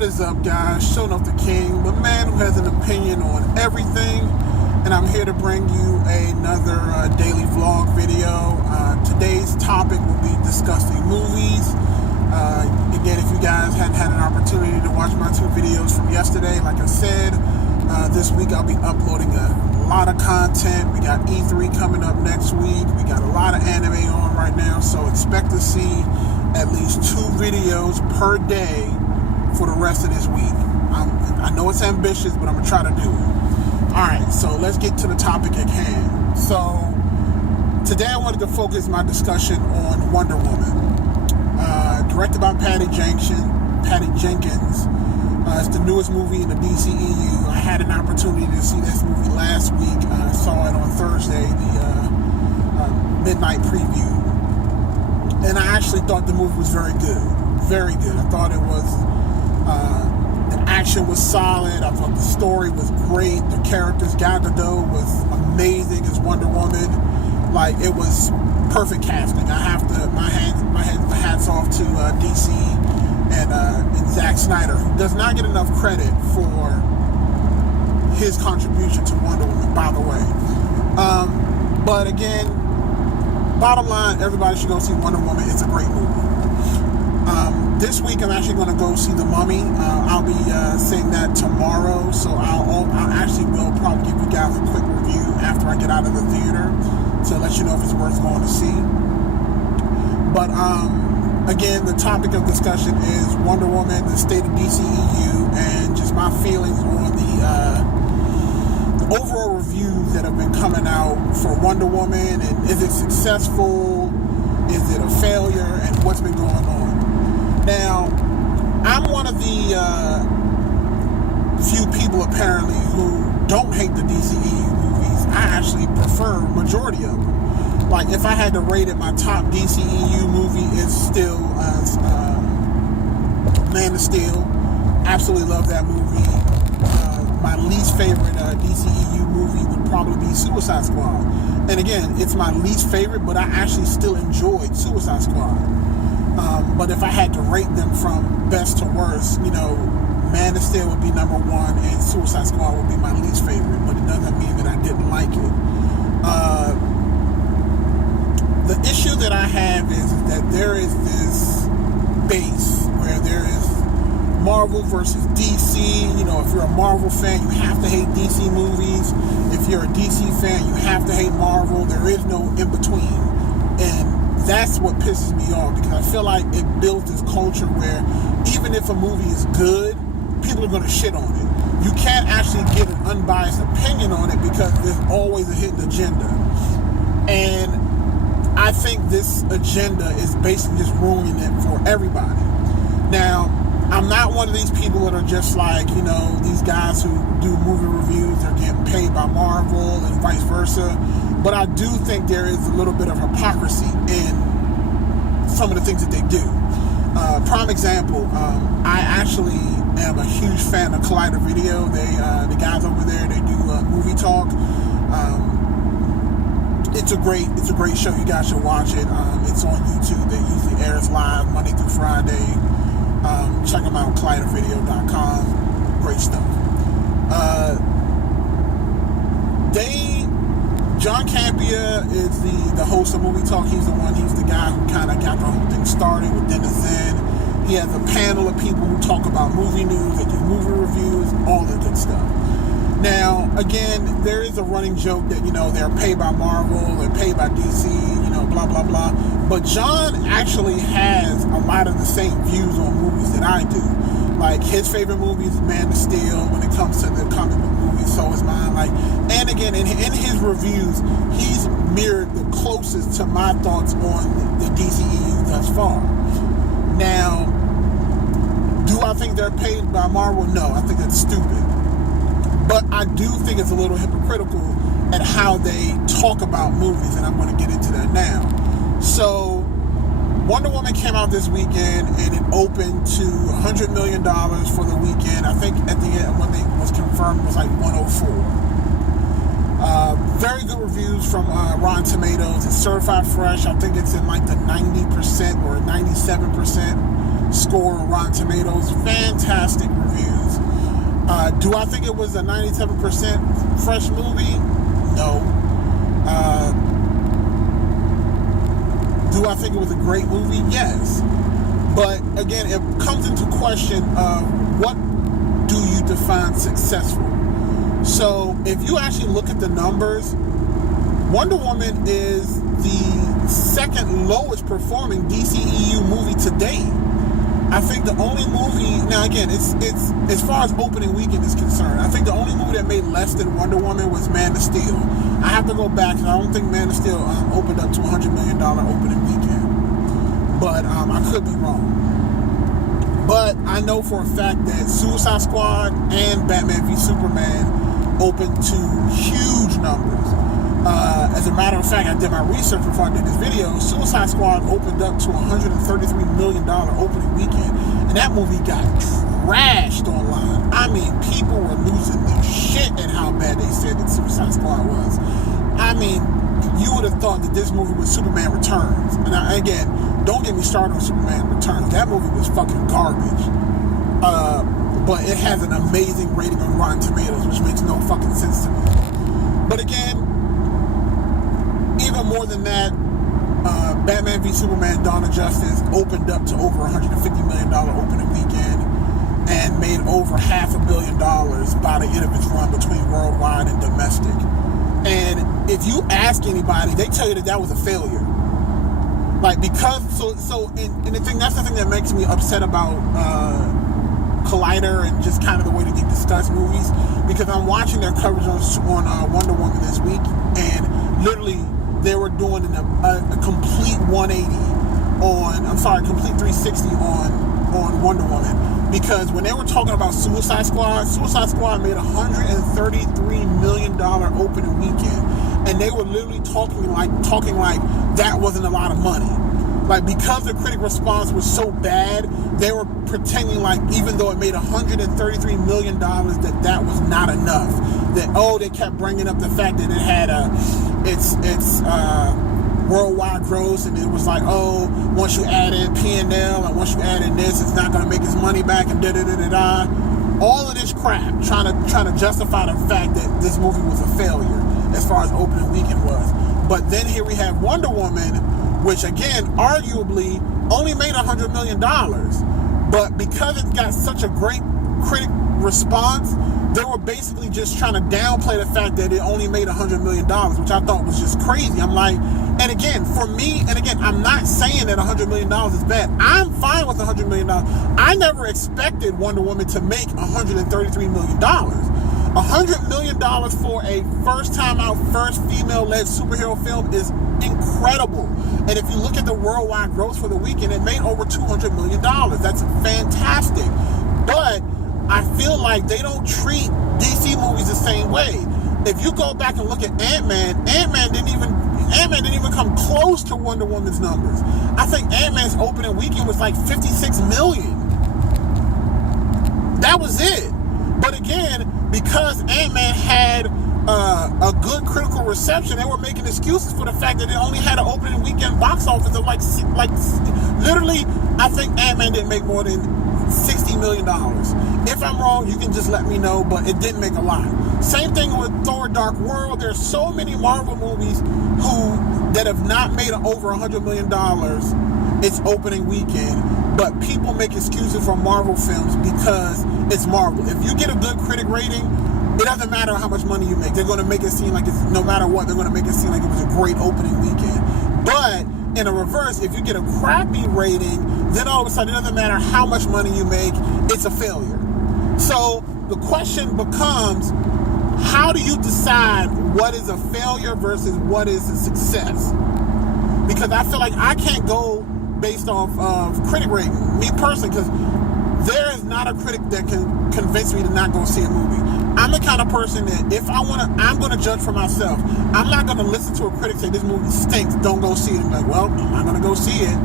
What is up, guys? Showing off the king, the man who has an opinion on everything, and I'm here to bring you another daily vlog video. Today's topic will be discussing movies. Again, if you guys hadn't had an opportunity to watch my two videos from yesterday, like I said, this week I'll be uploading a lot of content. We got E3 coming up next week. We got a lot of anime on right now, so expect to see at least 2 videos per day for the rest of this week. I know it's ambitious, but I'm going to try to do it. Alright, so let's get to the topic at hand. So, today I wanted to focus my discussion on Wonder Woman. Directed by Patty Jenkins. It's the newest movie in the DCEU. I had an opportunity to see this movie last week. I saw it on Thursday, the midnight preview. And I actually thought the movie was very good. Very good. I thought it was... the action was solid. I thought the story was great. The characters, Gal Gadot was amazing as Wonder Woman. Like, it was perfect casting. I have to, my hats off to DC and Zack Snyder, who does not get enough credit for his contribution to Wonder Woman, by the way. But again, bottom line, everybody should go see Wonder Woman. It's a great movie. This week I'm actually going to go see The Mummy. I'll be seeing that tomorrow, so I actually will probably give you guys a quick review after I get out of the theater to let you know if it's worth going to see. But again, the topic of discussion is Wonder Woman, the state of DCEU, and just my feelings on the overall reviews that have been coming out for Wonder Woman, and is it successful, is it a failure, and what's been going on. Now, I'm one of the few people apparently who don't hate the DCEU movies. I actually prefer majority of them. Like, if I had to rate it, my top DCEU movie is still Man of Steel. Absolutely love that movie. My least favorite DCEU movie would probably be Suicide Squad. And again, it's my least favorite, but I actually still enjoyed Suicide Squad. But if I had to rate them from best to worst, you know, Man of Steel would be number 1 and Suicide Squad would be my least favorite, but it doesn't mean that I didn't like it. The issue that I have is that there is this base where there is Marvel versus DC. You know, if you're a Marvel fan, you have to hate DC movies. If you're a DC fan, you have to hate Marvel. There is no in-between. And that's what pisses me off, because I feel like it builds this culture where even if a movie is good, people are going to shit on it. You can't actually get an unbiased opinion on it because there's always a hidden agenda. And I think this agenda is basically just ruining it for everybody. Now, I'm not one of these people that are just like, you know, these guys who do movie reviews, they're getting paid by Marvel and vice versa. But I do think there is a little bit of hypocrisy in some of the things that they do. Prime example, I actually am a huge fan of Collider Video. The guys over there, they do movie talk. It's a great show. You guys should watch it. It's on YouTube. It usually airs live Monday through Friday. Check them out, collidervideo.com. Great stuff. John Campea is the host of Movie Talk. He's the guy who kind of got the whole thing started with Dennis Zen. He has a panel of people who talk about movie news, they do movie reviews, all that good stuff. Now, again, there is a running joke that, you know, they're paid by Marvel, they're paid by DC, you know, blah, blah, blah. But John actually has a lot of the same views on movies that I do. Like, his favorite movie is Man of Steel. When it comes to the comic book movies, so is mine. Like, and again, in his reviews, he's mirrored the closest to my thoughts on the DCEU thus far. Now, do I think they're paid by Marvel? No, I think that's stupid. But I do think it's a little hypocritical at how they talk about movies, and I'm going to get into that now. So, Wonder Woman came out this weekend, and it opened to $100 million for the weekend. I think at the end, when it was confirmed, it was like 104. Very good reviews from Rotten Tomatoes. It's certified fresh. I think it's in like the 90% or 97% score on Rotten Tomatoes. Fantastic reviews. Do I think it was a 97% fresh movie? No. Do I think it was a great movie? Yes. But again, it comes into question of what do you define successful? So if you actually look at the numbers, Wonder Woman is the second lowest performing DCEU movie to date. I think the only movie, now again, it's as far as opening weekend is concerned, I think the only movie that made less than Wonder Woman was Man of Steel. I have to go back, because I don't think Man of Steel opened up to $100 million opening weekend. But I could be wrong. But I know for a fact that Suicide Squad and Batman v Superman opened to huge numbers. As a matter of fact, I did my research before I did this video. Suicide Squad opened up to $133 million opening weekend, and that movie got trashed online. I mean, people were losing their shit at how bad they said that Suicide Squad was. I mean, you would have thought that this movie was Superman Returns. And again, don't get me started on Superman Returns. That movie was fucking garbage. But it has an amazing rating on Rotten Tomatoes, which makes no fucking sense to me. But again, even more than that, Batman v Superman Dawn of Justice opened up to over $150 million opening weekend and made over $500 million by the end of its run between worldwide and domestic. And if you ask anybody, they tell you that that was a failure. Like, because, and the thing, that's the thing that makes me upset about Collider and just kind of the way that they discuss movies, because I'm watching their coverage on Wonder Woman this week, and literally they were doing a complete 180 complete 360 on Wonder Woman, because when they were talking about Suicide Squad made $133 million opening weekend, and they were literally talking like that wasn't a lot of money. Like, because the critic response was so bad, they were pretending like, even though it made $133 million, that was not enough. That, they kept bringing up the fact that it had its worldwide gross, and it was like, once you add in P&L, and once you add in this, it's not going to make its money back, and da-da-da-da-da. All of this crap, trying to justify the fact that this movie was a failure as far as opening weekend was. But then here we have Wonder Woman, which again, arguably only made $100 million. But because it got such a great critic response, they were basically just trying to downplay the fact that it only made $100 million, which I thought was just crazy. I'm like, and again, for me, I'm not saying that $100 million is bad. I'm fine with $100 million. I never expected Wonder Woman to make $133 million. $100 million for a first female-led superhero film is incredible. And if you look at the worldwide gross for the weekend, it made over $200 million. That's fantastic. But I feel like they don't treat DC movies the same way. If you go back and look at Ant-Man didn't even come close to Wonder Woman's numbers. I think Ant-Man's opening weekend was like 56 million. That was it. But again, because Ant-Man had a good critical reception, they were making excuses for the fact that it only had an opening weekend box office of like literally, I think Ant-Man didn't make more than $60 million. If I'm wrong, you can just let me know, but it didn't make a lot. Same thing with Thor Dark World. There's so many Marvel movies that have not made over $100 million its opening weekend, but people make excuses for Marvel films because it's Marvel. If you get a good critic rating, it doesn't matter how much money you make. They're going to make it seem like it's, no matter what, they're going to make it seem like it was a great opening weekend. But in a reverse, if you get a crappy rating, then all of a sudden it doesn't matter how much money you make, it's a failure. So the question becomes, how do you decide what is a failure versus what is a success? Because I feel like I can't go based off of critic rating, me personally, because there is not a critic that can convince me to not go see a movie. I'm the kind of person that if I want to, I'm going to judge for myself. I'm not going to listen to a critic say this movie stinks, don't go see it. I'm like, well, I'm not going to go see it.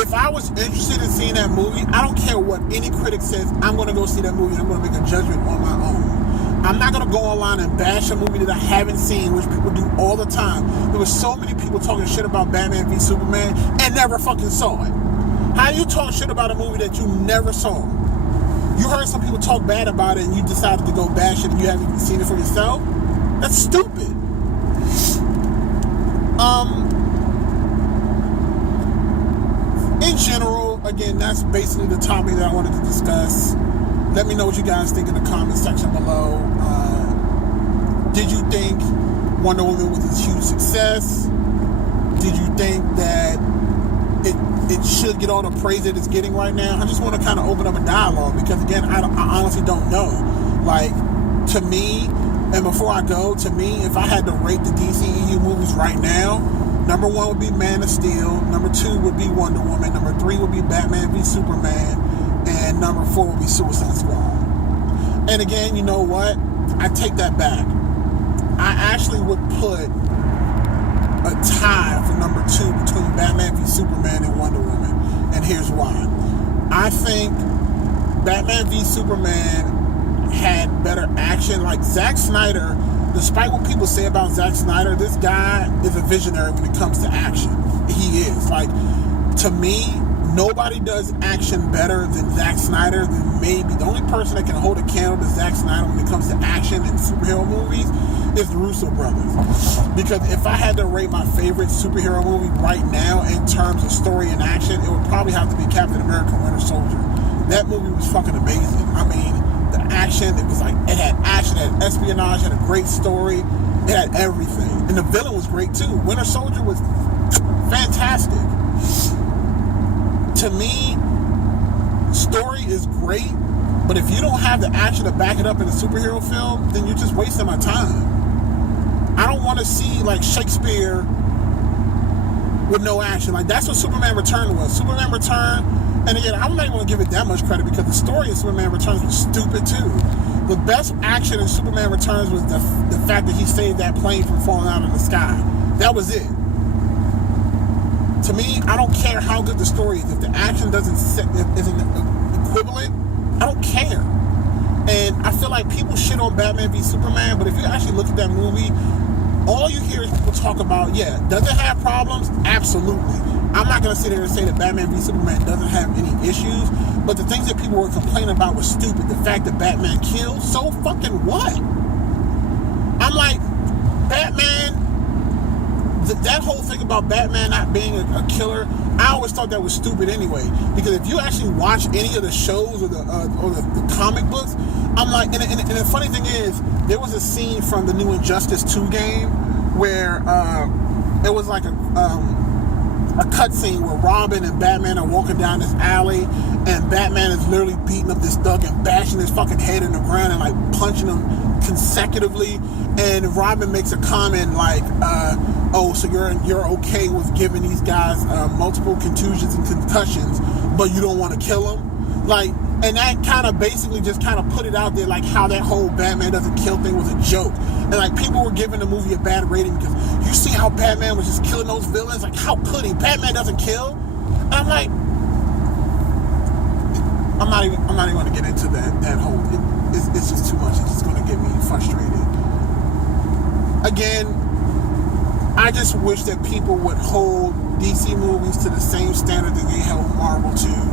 If I was interested in seeing that movie, I don't care what any critic says, I'm going to go see that movie and I'm going to make a judgment on my own. I'm not going to go online and bash a movie that I haven't seen, which people do all the time. There were so many people talking shit about Batman v Superman and never fucking saw it. How you talk shit about a movie that you never saw? You heard some people talk bad about it and you decided to go bash it and you haven't even seen it for yourself? That's stupid. In general, again, that's basically the topic that I wanted to discuss. Let me know what you guys think in the comment section below. Did you think Wonder Woman was a huge success? Did you think that it should get all the praise that it's getting right now? I just want to kind of open up a dialogue because, again, I honestly don't know. Like, to me, and before I go, to me, if I had to rate the DCEU movies right now, number 1 would be Man of Steel, number 2 would be Wonder Woman, number 3 would be Batman v Superman, and number 4 would be Suicide Squad. And again, you know what? I take that back. I actually would put a tie for number 2 between Batman v Superman and Wonder Woman. And here's why. I think Batman v Superman had better action. Like, Zack Snyder, despite what people say about Zack Snyder, this guy is a visionary when it comes to action. He is. Like, to me, nobody does action better than Zack Snyder. Than maybe the only person that can hold a candle to Zack Snyder when it comes to action and superhero movies is the Russo brothers. Because if I had to rate my favorite superhero movie right now in terms of story and action, it would probably have to be Captain America: Winter Soldier. That movie was fucking amazing. I mean, the action, it was like, it had action, it had espionage, it had a great story, it had everything. And the villain was great too. Winter Soldier was fantastic. To me, story is great, but if you don't have the action to back it up in a superhero film, then you're just wasting my time. I don't want to see like Shakespeare with no action. Like, that's what Superman Return was. Superman Return, and again, I'm not even going to give it that much credit because the story of Superman Returns was stupid too. The best action in Superman Returns was the fact that he saved that plane from falling out of the sky. That was it. To me, I don't care how good the story is. If the action isn't equivalent, I don't care. And I feel like people shit on Batman v Superman, but if you actually look at that movie, all you hear is people talk about, yeah, does it have problems? Absolutely. I'm not going to sit here and say that Batman v Superman doesn't have any issues, but the things that people were complaining about was stupid. The fact that Batman killed, so fucking what? I'm like, Batman, that whole thing about Batman not being a killer, I always thought that was stupid anyway. Because if you actually watch any of the shows or the comic books, I'm like, and the funny thing is, there was a scene from the new Injustice 2 game where it was like a cutscene where Robin and Batman are walking down this alley, and Batman is literally beating up this thug and bashing his fucking head in the ground and like punching him consecutively. And Robin makes a comment like, "Oh, so you're okay with giving these guys multiple contusions and concussions, but you don't want to kill them?" Like, and that kind of basically just kind of put it out there, like how that whole Batman doesn't kill thing was a joke. And like, people were giving the movie a bad rating because you see how Batman was just killing those villains. Like, how could he? Batman doesn't kill. And I'm like, I'm not even going to get into that whole. It's just too much. It's just going to get me frustrated. Again, I just wish that people would hold DC movies to the same standard that they held Marvel to.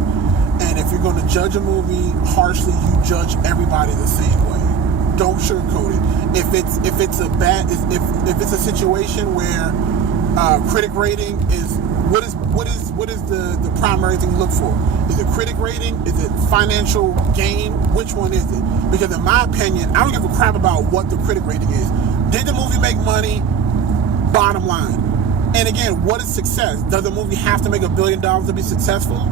And if you're going to judge a movie harshly, you judge everybody the same way. Don't sugarcoat it. If it's a situation where critic rating is what is the primary thing you look for? Is it critic rating? Is it financial gain? Which one is it? Because in my opinion, I don't give a crap about what the critic rating is. Did the movie make money? Bottom line. And again, what is success? Does the movie have to make $1 billion to be successful?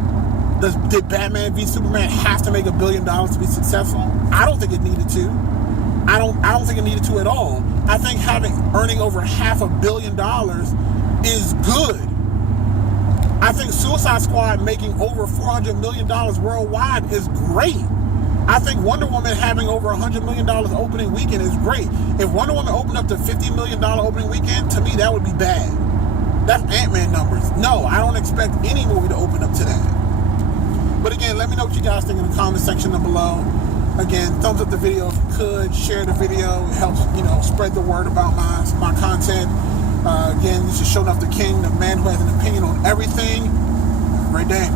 Did Batman v Superman have to make $1 billion to be successful? I don't think it needed to. I don't think it needed to at all. I think earning over $500 million is good. I think Suicide Squad making over $400 million worldwide is great. I think Wonder Woman having over $100 million opening weekend is great. If Wonder Woman opened up to $50 million opening weekend, to me that would be bad. That's Ant-Man numbers. No, I don't expect any movie to open up to that. But again, let me know what you guys think in the comment section down below. Again, thumbs up the video if you could. Share the video. It helps, spread the word about my content. Again, this is Showing Off the King, the man who has an opinion on everything. Have a great day.